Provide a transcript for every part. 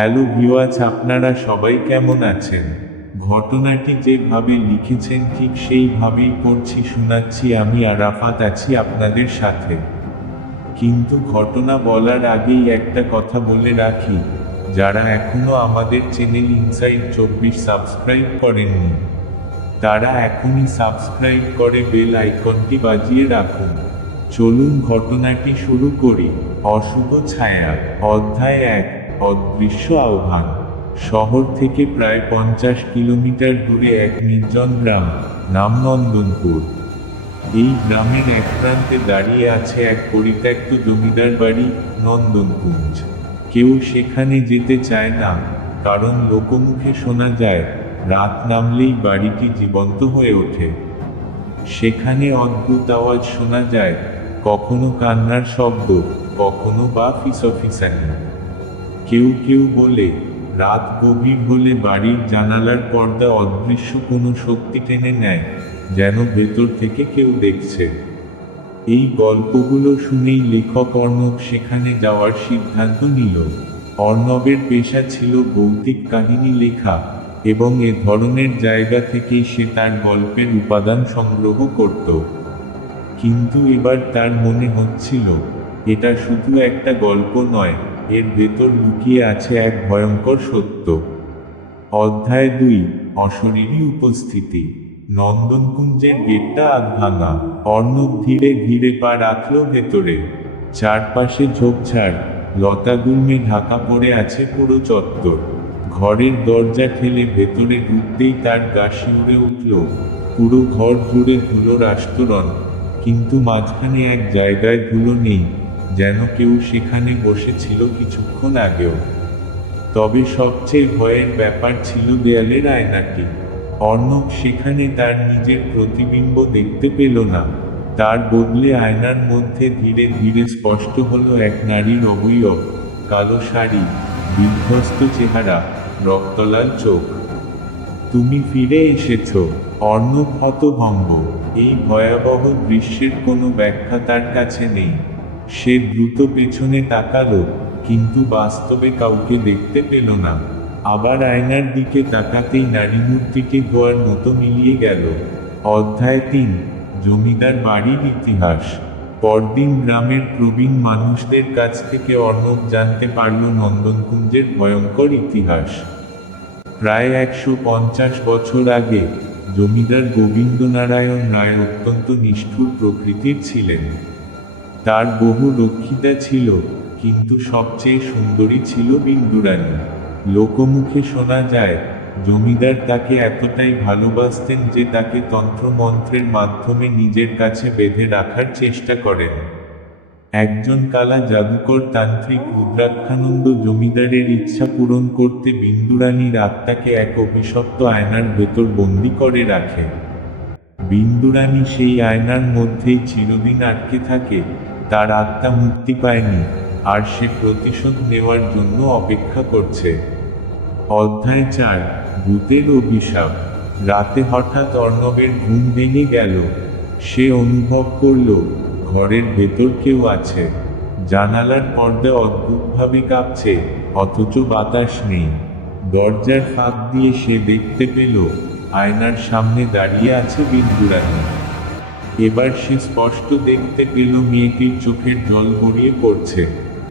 Hello ভিওয়াজ আপনারা সবাই কেমন আছেন? ঘটনাটি যেভাবে লিখেছেন ঠিক সেইভাবেই করছি, শোনাচ্ছি আমি, আরাফাত আছি আপনাদের সাথে। কিন্তু ঘটনা বলার আগেই একটা কথা বলে রাখি, যারা এখনও আমাদের চ্যানেল ইনসাইড চব্বিশ সাবস্ক্রাইব করেননি, তারা এখনই সাবস্ক্রাইব করে বেল আইকনটি বাজিয়ে রাখুন। চলুন ঘটনাটি শুরু করি। অশুভ ছায়া, অধ্যায় এক অদৃশ্য আহ্বান। শহর থেকে প্রায় পঞ্চাশ কিলোমিটার দূরে এক নির্জন গ্রাম, নাম নন্দনপুর। এই গ্রামের এক প্রান্তে দাঁড়িয়ে আছে এক পরিত্যক্ত জমিদার বাড়ি, নন্দনকুঞ্জ। কেউ সেখানে যেতে চায় না, কারণ লোকমুখে শোনা যায়, রাত নামলেই বাড়িটি জীবন্ত হয়ে ওঠে। সেখানে অদ্ভুত আওয়াজ শোনা যায়, কখনো কান্নার শব্দ, কখনো বা ফিসফিসানি। কেউ কেউ বলে, রাত গভীর হলে বাড়ির জানালার পর্দা অদৃশ্য কোনো শক্তি টেনে নেয়, যেন ভেতর থেকে কেউ দেখছে। এই গল্পগুলো শুনেই লেখক অর্ণব সেখানে যাওয়ার সিদ্ধান্ত নিল। অর্ণবের পেশা ছিল ভৌতিক কাহিনী লেখা এবং এ ধরনের জায়গা থেকেই সে তার গল্পের উপাদান সংগ্রহ করত। কিন্তু এবার তার মনে হচ্ছিল, এটা শুধু একটা গল্প নয় এর ভেতর লুকিয়ে আছে এক ভয়ঙ্কর সত্য। অধ্যায় দুই অশরীরী উপস্থিতি। নন্দনকুঞ্জের গেটটা আধ ভাঙা। অর্ণব ধীরে ধীরে পা রাখল ভেতরে। চারপাশে ঝোপঝাড়। লতাগুল্মে ঢাকা পড়ে আছে পুরো চত্বর। ঘরের দরজা ঠেলে ভেতরে ঢুকতেই তার গা শিউরে উঠল। পুরো ঘর জুড়ে ধুলোর আস্তরণ কিন্তু মাঝখানে এক জায়গায় ধুলো নেই। যেন কেউ সেখানে বসেছিল কিছুক্ষণ আগেও। তবে সবচেয়ে ভয়ের ব্যাপার ছিল দেয়ালের আয়নাটি অর্ণব সেখানে তার নিজের প্রতিবিম্ব দেখতে পেল না। তার বদলে আয়নার মধ্যে ধীরে ধীরে স্পষ্ট হলো এক নারীর অবয়ব, কালো শাড়ি, বিধ্বস্ত চেহারা, রক্তলাল চোখ। তুমি ফিরে এসেছ, অর্ণব হতভম্ব। এই ভয়াবহ দৃশ্যের কোনো ব্যাখ্যা তার কাছে নেই। সে দ্রুত পেছনে তাকালো, কিন্তু বাস্তবে কাউকে দেখতে পেল না। আবার আয়নার দিকে তাকাতেই নারী মূর্তিটি ধোয়ার মতো মিলিয়ে গেল। অধ্যায় তিন, জমিদার বাড়ির ইতিহাস। পরদিন গ্রামের প্রবীণ মানুষদের কাছ থেকে অর্ণব জানতে পারল নন্দনকুঞ্জের ভয়ঙ্কর ইতিহাস। প্রায় একশো পঞ্চাশ বছর আগে জমিদার গোবিন্দনারায়ণ রায় অত্যন্ত নিষ্ঠুর প্রকৃতির ছিলেন। তার বহু রক্ষিতা ছিল, কিন্তু সবচেয়ে সুন্দরী ছিল বিন্দুরানী। লোকমুখে শোনা যায়, জমিদার তাকে এতটাই ভালোবাসতেন যে তাকে তন্ত্রমন্ত্রের মাধ্যমে নিজের কাছে বেঁধে রাখার চেষ্টা করেন। একজন কালা জাদুকর তান্ত্রিক রুদ্রাক্ষানন্দ জমিদারের ইচ্ছা পূরণ করতে বিন্দুরানীর আত্মাকে এক অভিশপ্ত আয়নার ভেতর বন্দি করে রাখে। বিন্দুরানী সেই আয়নার মধ্যেই চিরদিন আটকে থাকে তার আত্মা মুক্তি পায়নি, আর সে প্রতিশোধ নেওয়ার জন্য অপেক্ষা করছে। অধ্যায় চার, ভূতের অভিশাপ। রাতে হঠাৎ অর্ণবের ঘুম ভেঙে গেল। সে অনুভব করল, ঘরের ভেতর কেউ আছে। জানালার পর্দা অদ্ভুতভাবে কাঁপছে, অথচ বাতাস নেই। দরজার ফাঁক দিয়ে সে দেখতে পেল, আয়নার সামনে দাঁড়িয়ে আছে বিন্দুরানী। এবার সে স্পষ্ট দেখতে পেল মেয়েটির চোখের জল গড়িয়ে পড়ছে।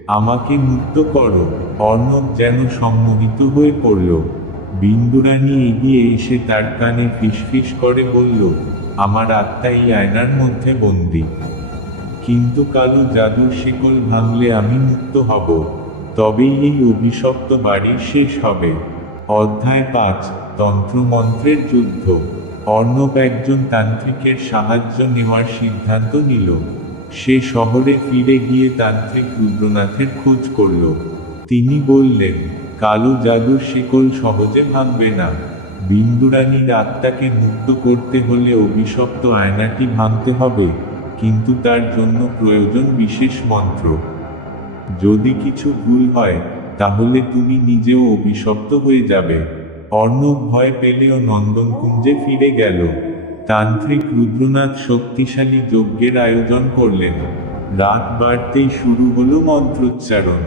আমাকে মুক্ত করো, অর্ণব যেন সম্মোহিত হয়ে পড়ল। বিন্দুরানী এগিয়ে এসে তার কানে ফিসফিস করে বলল, আমার আত্মা এই আয়নার মধ্যে বন্দি। কিন্তু কালো জাদুর শিকল ভাঙলে আমি মুক্ত হব। তবেই এই অভিশপ্ত বাড়ির শেষ হবে। অধ্যায় পাঁচ, তন্ত্রমন্ত্রের যুদ্ধ। অর্ণব একজন তান্ত্রিকের সাহায্য নেওয়ার সিদ্ধান্ত নিল। সে শহরে ফিরে গিয়ে তান্ত্রিক রুদ্রনাথের খোঁজ করল। তিনি বললেন, কালো জাদুর শিকল সহজে ভাঙবে না। বিন্দুরানীর আত্মাকে মুক্ত করতে হলে অভিশপ্ত আয়নাটি ভাঙতে হবে, কিন্তু তার জন্য প্রয়োজন বিশেষ মন্ত্র। যদি কিছু ভুল হয়, তাহলে তুমি নিজেও অভিশপ্ত হয়ে যাবে। অর্ণব ভয় পেলেও নন্দনকুঞ্জে ফিরে গেল। তান্ত্রিক রুদ্রনাথ শক্তিশালী যজ্ঞের আয়োজন করলেন। রাত বাড়তেই শুরু হলো মন্ত্রোচ্চারণ।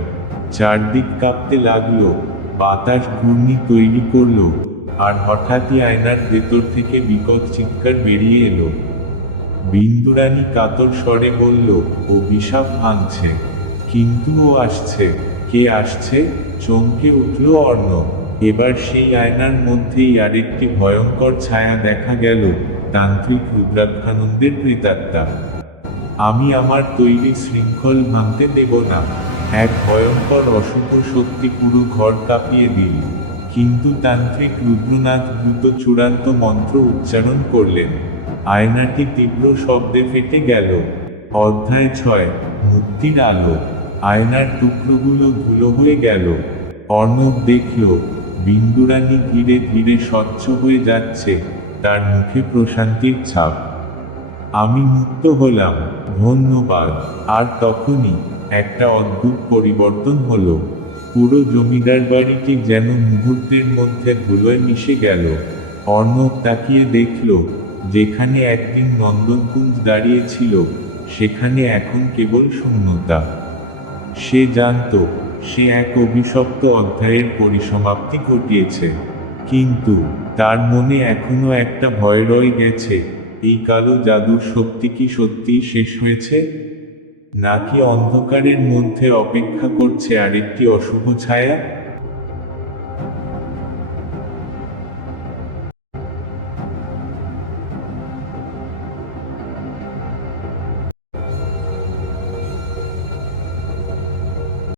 চারদিক কাঁপতে লাগল, বাতাস ঘূর্ণি তৈরি করল, আর হঠাৎই আয়নার ভেতর থেকে বিকট চিৎকার বেরিয়ে এলো। বিন্দুরানী কাতর স্বরে বলল, ও বিষাপ ভাঙছে। কিন্তু ও আসছে। কে আসছে? চমকে উঠল অর্ণ এবার সেই আয়নার মধ্যেই আরেকটি ভয়ঙ্কর ছায়া দেখা গেল, তান্ত্রিক রুদ্রাক্ষানন্দের প্রেতাত্মা আমি আমার তৈরি শৃঙ্খল ভাঙতে দেব না। এক ভয়ঙ্কর অশুভ শক্তি পুরো ঘর কাঁপিয়ে দিল। কিন্তু তান্ত্রিক রুদ্রনাথ দ্রুত চূড়ান্ত মন্ত্র উচ্চারণ করলেন। আয়নাটি তীব্র শব্দে ফেটে গেল। অধ্যায় ছয়, মুক্তির আলো। আয়নার টুকরোগুলো ধুলো হয়ে গেল। অর্ণব দেখল বিন্দুরানী ধীরে ধীরে স্বচ্ছ হয়ে যাচ্ছে, তার মুখে প্রশান্তির ছাপ। আমি মুক্ত হলাম, ধন্যবাদ। আর তখনই একটা অদ্ভুত পরিবর্তন হলো। পুরো জমিদার বাড়িটি যেন মুহূর্তের মধ্যে ধুলোয় মিশে গেল। অর্ণব তাকিয়ে দেখল, যেখানে একদিন নন্দনকুঞ্জ দাঁড়িয়েছিল সেখানে এখন কেবল শূন্যতা। সে জানত সে এক অভিশপ্ত অধ্যায়ের পরিসমাপ্তি ঘটিয়েছে। কিন্তু তার মনে এখনও একটা ভয় রয়ে গেছে, এই কালো জাদুর শক্তি কি সত্যিই শেষ হয়েছে? নাকি অন্ধকারের মধ্যে অপেক্ষা করছে আরেকটি অশুভ ছায়া?